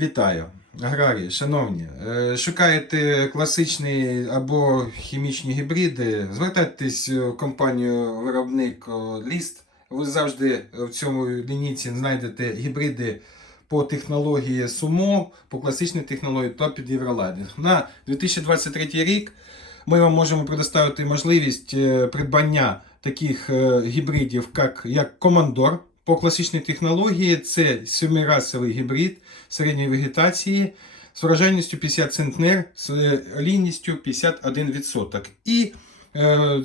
Вітаю, аграрії, шановні. Е, Шукаєте класичні або хімічні гібриди? Звертайтесь в компанію виробник Ліст. Ви завжди в цьому лінійці знайдете гібриди по технології СУМО, по класичній технології та під Євролайдинг. На 2023 рік ми вам можемо предоставити можливість е, придбання таких е, гібридів, як Командор. По класичній технології це семирасовий гібрид середньої вегетації з врожайністю 50 центнер, з е, олійністю 51%. І е,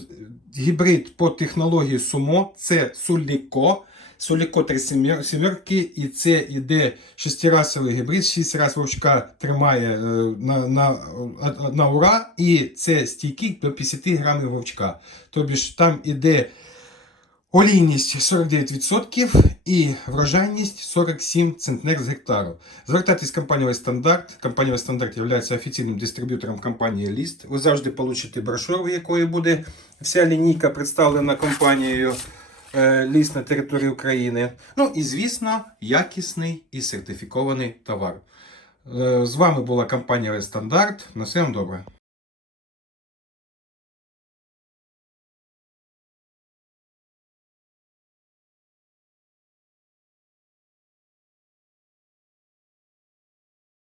гібрид по технології Сумо це Суліко. 3 семер- сімерки, і це іде шестирасовий гібрид, 6 раз вовчка тримає е, на, на, на ура, і це стійкий до 50 грамів вовчка. Тобі ж там іде олійність 49% і врожайність 47 центнер з гектару. Звертайтесь в компанію Стандарт. Компанія Стандарт є офіційним дистриб'ютором компанії Ліст. Ви завжди получите брошуру, в якої буде вся лінійка представлена компанією е, Ліст на території України. Ну і, звісно, якісний і сертифікований товар. Е, З вами була компанія Стандарт. На все вам добре.